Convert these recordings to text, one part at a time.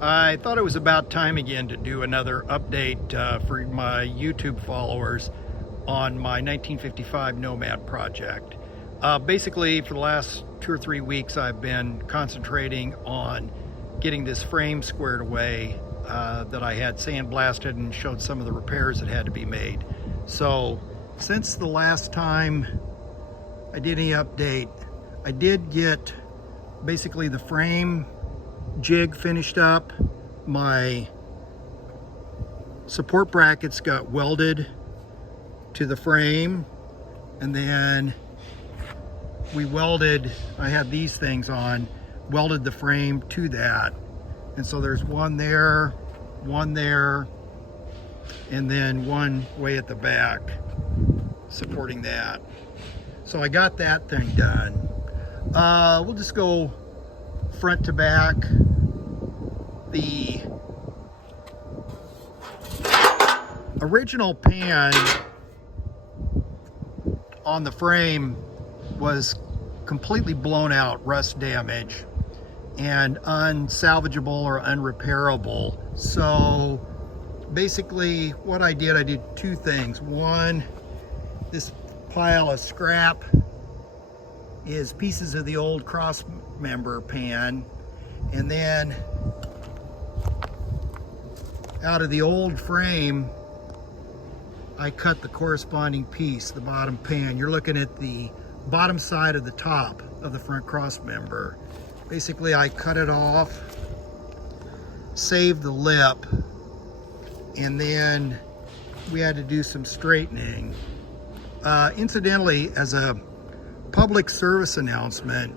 I thought it was about time again to do another update for my YouTube followers on my 1955 Nomad project. Basically, for the last 2 or 3 weeks, I've been concentrating on getting this frame squared away that I had sandblasted and showed some of the repairs that had to be made. So, since the last time I did any update, I did get basically the frame jig finished up. My support brackets got welded to the frame, and then we welded, I had these things on, welded the frame to that. And so there's one there, and then one way at the back supporting that. So I got that thing done. We'll just go front to back. The original pan on the frame was completely blown out, rust damage, and unsalvageable or unrepairable. So basically what I did 2 things. One, this pile of scrap is pieces of the old cross member pan, and then out of the old frame I cut the corresponding piece, the bottom pan. You're looking at the bottom side of the top of the front cross member. Basically I cut it off, saved the lip, and then we had to do some straightening. Incidentally, as a public service announcement,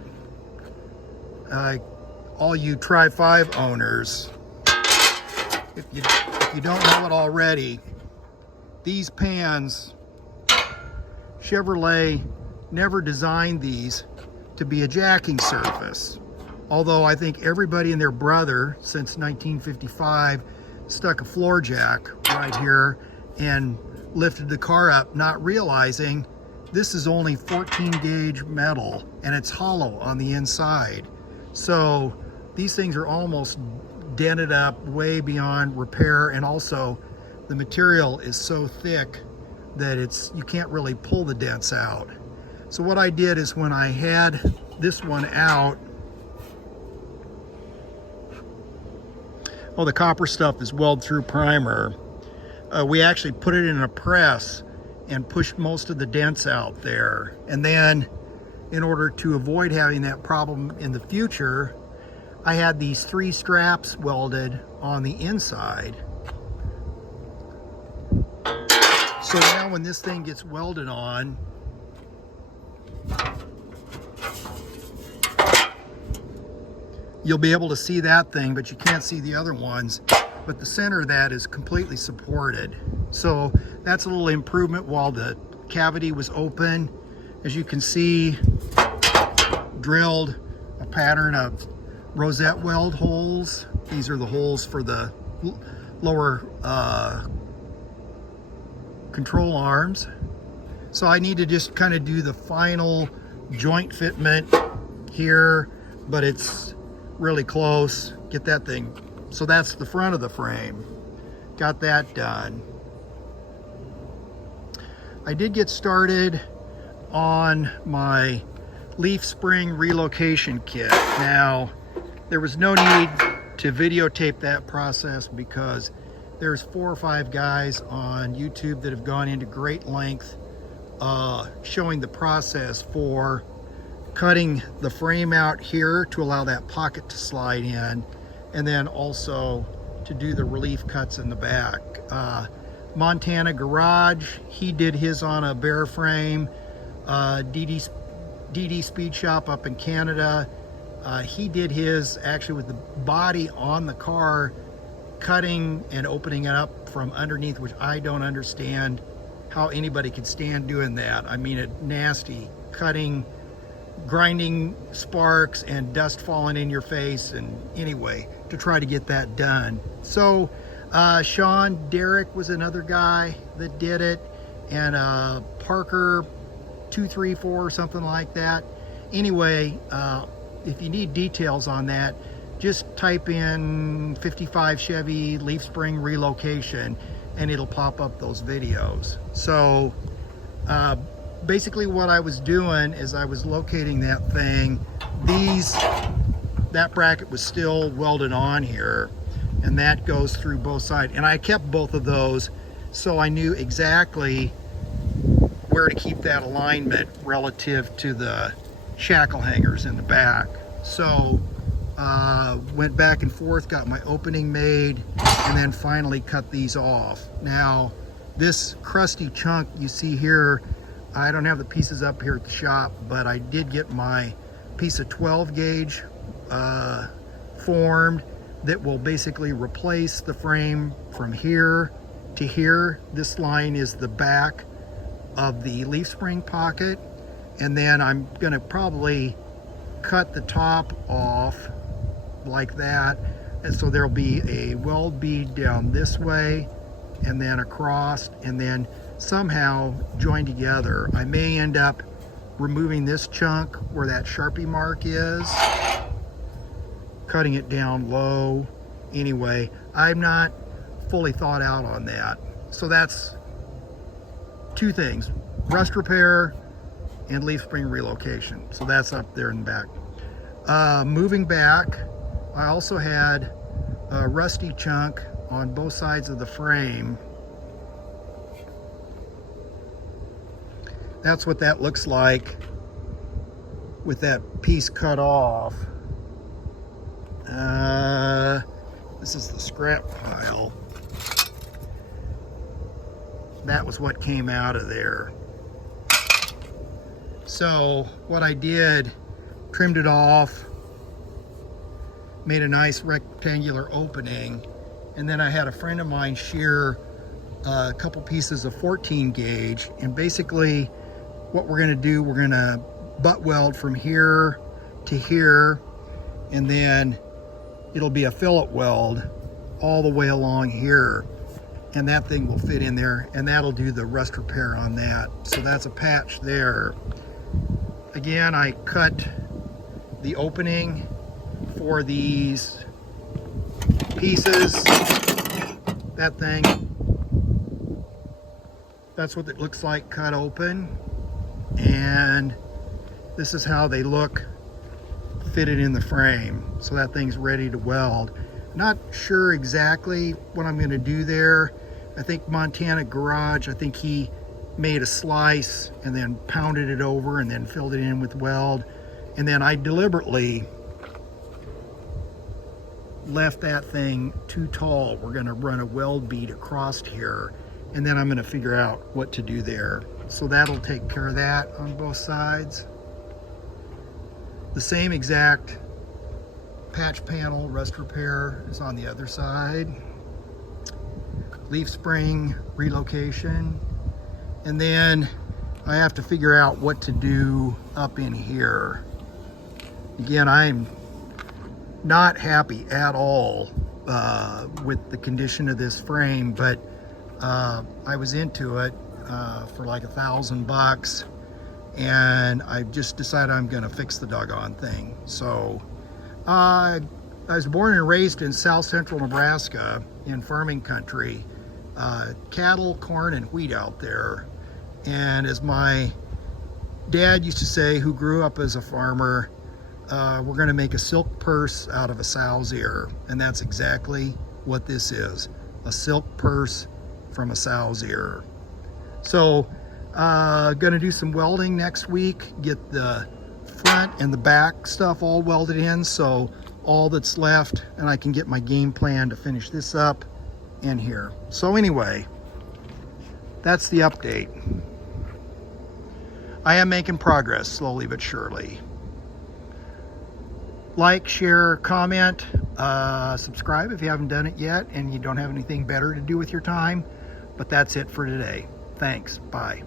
all you Tri-5 owners, if you don't know it already, these pans, Chevrolet never designed these to be a jacking surface. Although I think everybody and their brother since 1955 stuck a floor jack right here and lifted the car up, not realizing this is only 14 gauge metal and it's hollow on the inside. So these things are almost dented up way beyond repair, and also the material is so thick that you can't really pull the dents out. So what I did is, when I had this one out, the copper stuff is weld through primer. We actually put it in a press and pushed most of the dents out there. And then, in order to avoid having that problem in the future, I had these 3 straps welded on the inside. So now when this thing gets welded on, you'll be able to see that thing, but you can't see the other ones. But the center of that is completely supported. So that's a little improvement while the cavity was open. As you can see, drilled a pattern of rosette weld holes. These are the holes for the lower control arms. So I need to just kind of do the final joint fitment here, but it's really close. Get that thing. So that's the front of the frame. Got that done. I did get started on my leaf spring relocation kit. Now, there was no need to videotape that process because there's 4 or 5 guys on YouTube that have gone into great length showing the process for cutting the frame out here to allow that pocket to slide in, and then also to do the relief cuts in the back. Montana Garage, he did his on a bare frame. DD Speed Shop up in Canada, he did his actually with the body on the car, cutting and opening it up from underneath, which I don't understand how anybody could stand doing that. I mean, it nasty, cutting, grinding sparks and dust falling in your face, and anyway, to try to get that done. So Sean Derrick was another guy that did it, and Parker 234 or something like that. Anyway, if you need details on that, just type in 55 Chevy leaf spring relocation and it'll pop up those videos. So basically what I was doing is I was locating that thing. That bracket was still welded on here, and that goes through both sides. And I kept both of those so I knew exactly where to keep that alignment relative to the shackle hangers in the back. So went back and forth, got my opening made, and then finally cut these off. Now this crusty chunk you see here, I don't have the pieces up here at the shop, but I did get my piece of 12 gauge formed that will basically replace the frame from here to here. This line is the back of the leaf spring pocket, and then I'm gonna probably cut the top off like that, and so there'll be a weld bead down this way and then across, and then somehow join together. I may end up removing this chunk where that Sharpie mark is, cutting it down low. Anyway, I'm not fully thought out on that. So that's two things: rust repair and leaf spring relocation. So that's up there in the back. Moving back, I also had a rusty chunk on both sides of the frame. That's what that looks like with that piece cut off. This is the scrap pile. That was what came out of there. So what I did, trimmed it off, made a nice rectangular opening, and then I had a friend of mine shear a couple pieces of 14 gauge, and basically what we're gonna do, we're gonna butt weld from here to here, and then it'll be a fillet weld all the way along here, and that thing will fit in there, and that'll do the rust repair on that. So that's a patch there. Again, I cut the opening for these pieces. That thing, that's what it looks like cut open, and this is how they look fitted in the frame. So that thing's ready to weld. Not sure exactly what I'm going to do there. I think Montana Garage, I think he made a slice and then pounded it over and then filled it in with weld, and then I deliberately left that thing too tall. We're going to run a weld bead across here, and then I'm going to figure out what to do there. So that'll take care of that on both sides. The same exact patch panel rust repair is on the other side. Leaf spring relocation. And then I have to figure out what to do up in here. Again, I'm not happy at all with the condition of this frame, but I was into it for like $1,000, and I just decided I'm gonna fix the doggone thing. So I was born and raised in south central Nebraska in farming country, cattle, corn, and wheat out there. And as my dad used to say, who grew up as a farmer, we're gonna make a silk purse out of a sow's ear. And that's exactly what this is, a silk purse from a sow's ear. So gonna do some welding next week, get the front and the back stuff all welded in, so all that's left, and I can get my game plan to finish this up in here. So anyway, that's the update. I am making progress slowly but surely. Like, share, comment, subscribe if you haven't done it yet and you don't have anything better to do with your time. But that's it for today. Thanks. Bye.